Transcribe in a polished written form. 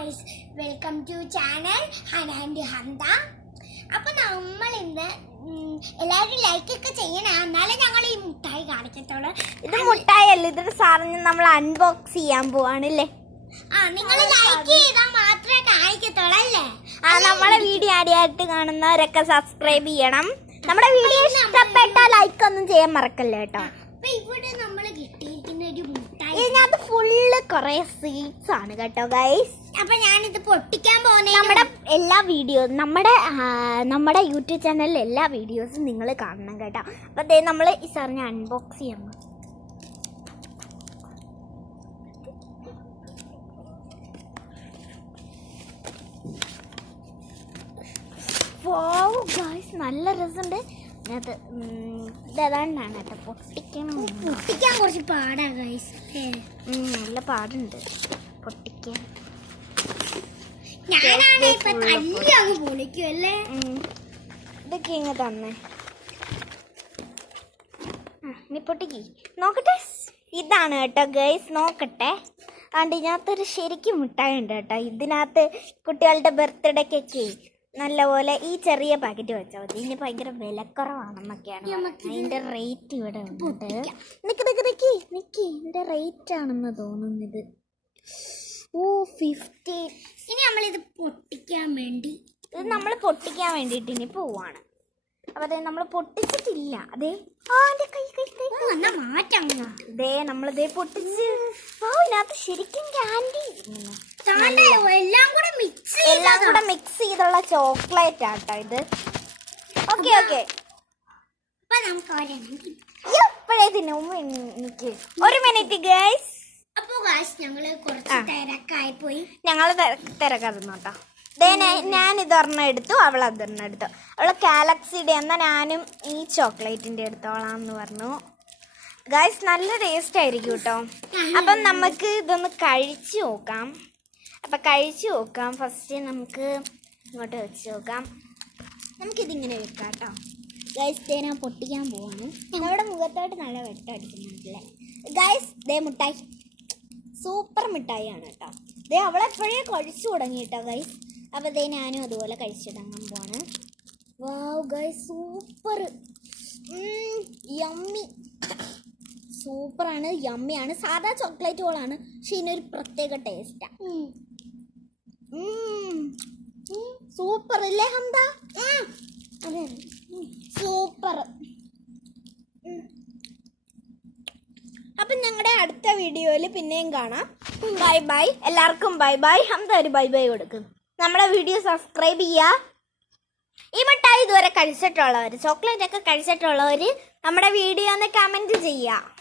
Guys, welcome to channel Hana and Hanta. അപ്പോൾ നമ്മൾ ഇന്ന് എല്ലാവരും ലൈക്ക് ഒക്കെ ചെയ്യണം, എന്നാലേ ഞങ്ങൾ ഈ മുട്ടായി കാണിക്കത്തുള്ളൂ. ഇത് മുട്ടായി അല്ല, ഇതൊരു സാധനം നമ്മൾ അൺബോക്സ് ചെയ്യാൻ പോവാണല്ലേ. നിങ്ങൾ ലൈക്ക് ചെയ്താൽ മാത്രമേ കാണിക്കത്തുള്ളൂ അല്ലേ? നമ്മളെ വീഡിയോ ആദ്യമായിട്ട് കാണുന്നവരൊക്കെ സബ്സ്ക്രൈബ് ചെയ്യണം. നമ്മുടെ വീഡിയോ ഇഷ്ടപ്പെട്ടാൽ ലൈക്ക് ഒന്നും ചെയ്യാൻ മറക്കല്ലേ കേട്ടോ. ഇവിടെ നമ്മൾ കിട്ടിയിരിക്കുന്ന ഒരു മുട്ടായി, ഇതിനകത്ത് ഫുള്ള് കുറെ സ്വീറ്റ്സ് ആണ് കേട്ടോ ഗൈസ്. അപ്പൊ ഞാനിത് പൊട്ടിക്കാൻ പോകുന്നത് നമ്മുടെ എല്ലാ വീഡിയോസും നമ്മുടെ യൂട്യൂബ് ചാനലിൽ എല്ലാ വീഡിയോസും നിങ്ങൾ കാണണം കേട്ടോ. അപ്പൊ അതേ നമ്മൾ ഈ സാറിനെ അൺബോക്സ് ചെയ്യണം. വാവ് ഗൈസ്, നല്ല രസമുണ്ട്. ഇത് ഏതാണ്ടാണ് കേട്ടോ, പൊട്ടിക്കാൻ കുറച്ച് പാടാ ഗൈസ്. നല്ല പാടുണ്ട് പൊട്ടിക്കാൻ. ഞാനാണ് ഇപ്പൊ തല്ലി അങ്ങ് പൊളിക്കും അല്ലേ. ഇതൊക്കെ ഇങ്ങ് തന്നെ നീ പൊട്ടിക്ക് നോക്കട്ടെ. ഇതാണ് കേട്ടോ ഗൈസ്, നോക്കട്ടെ. അതുകൊണ്ട് ഇതിനകത്തൊരു ശരിക്കും മിഠായി ഉണ്ട് കേട്ടോ. ഇതിനകത്ത് കുട്ടികളുടെ ബർത്ത്ഡേക്കൊക്കെ നല്ലപോലെ ഈ ചെറിയ പാക്കറ്റ് വെച്ചാൽ മതി. ഇതിന് ഭയങ്കര വിലക്കുറവാണെന്നൊക്കെയാണ് അതിന്റെ റേറ്റ് ഇവിടെ ഉണ്ട്. നിക്ക് ഇതിന്റെ റേറ്റ് ആണെന്ന് തോന്നുന്നത്. 50. ഇനി നമ്മളിത് പൊട്ടിക്കാൻ വേണ്ടി നമ്മൾ പൊട്ടിക്കാൻ വേണ്ടിയിട്ട് ഇനി പോവാണ്. അപ്പൊ അതെ നമ്മൾ പൊട്ടിച്ചിട്ടില്ല. അതെ മാറ്റാം. ഇതേ നമ്മളിതേ പൊട്ടിച്ച്. ഇതിനകത്ത് ശരിക്കും ക്യാൻഡി എല്ലാം കൂടെ മിക്സ് ചെയ്തുള്ള ചോക്ലേറ്റ് ആട്ടോ ഇത്. ഓക്കെ ഇപ്പോഴേ തിന്നും. എനിക്ക് ഒരു മിനിറ്റ് ഗൈസ്. അപ്പൊ ഗൈസ്, ഞങ്ങള് കുറച്ച് തിരക്കായി പോയി. ഞങ്ങള് തിരക്കായിരുന്നു കേട്ടോ. ഞാൻ ഇതൊരെണ്ണം എടുത്തു, അവൾ അതൊരെണ്ണം എടുത്തു. അവള് ഗാലക്സിയുടെ എന്നാൽ ഞാനും ഈ ചോക്ലേറ്റിന്റെ എടുത്തോളാന്ന് പറഞ്ഞു. ഗൈസ് നല്ല ടേസ്റ്റ് ആയിരിക്കും കേട്ടോ. അപ്പം നമുക്ക് ഇതൊന്ന് കഴിച്ചു നോക്കാം. ഫസ്റ്റ് നമുക്ക് ഇങ്ങോട്ട് വെച്ച് നോക്കാം. നമുക്കിതിങ്ങനെ വെക്കാം കേട്ടോ. ഗൈസ് ദേ ഞാൻ പൊട്ടിക്കാൻ പോവാണ്. നമ്മുടെ മുഖത്തോട്ട് നല്ല വെട്ടടിക്കുന്നുണ്ടല്ലേ ഗൈസ്. ദേ മുട്ടായി സൂപ്പർ മിഠായിയാണ് കേട്ടോ. ദേ അവളെപ്പോഴേ കഴിച്ചു തുടങ്ങി കേട്ടോ ഗൈസ്. അപ്പോൾ ദേ ഞാനും അതുപോലെ കഴിച്ചു തുടങ്ങാൻ പോവാണ്. വാവ് ഗൈസ്, സൂപ്പർ യമ്മി. സൂപ്പറാണ്, യമ്മിയാണ്. സാധാ ചോക്ലേറ്റ് പോലാണ്, പക്ഷെ ഇതിനൊരു പ്രത്യേക ടേസ്റ്റാണ്. സൂപ്പർ അല്ലേ ഹന്ത? അതെ സൂപ്പർ. അപ്പം ഞങ്ങളുടെ അടുത്ത വീഡിയോയിൽ പിന്നെയും കാണാം. ബൈ ബൈ എല്ലാവർക്കും. Bye bye. ഹന്ത ഒരു ബൈ ബൈ കൊടുക്കും. നമ്മുടെ വീഡിയോ സബ്സ്ക്രൈബ് ചെയ്യുക. ഈ മിഠായി ഇതുവരെ കഴിച്ചിട്ടുള്ളവർ, ചോക്ലേറ്റ് ഒക്കെ കഴിച്ചിട്ടുള്ളവർ നമ്മുടെ വീഡിയോ ഒന്ന് കമൻറ്റ് ചെയ്യുക.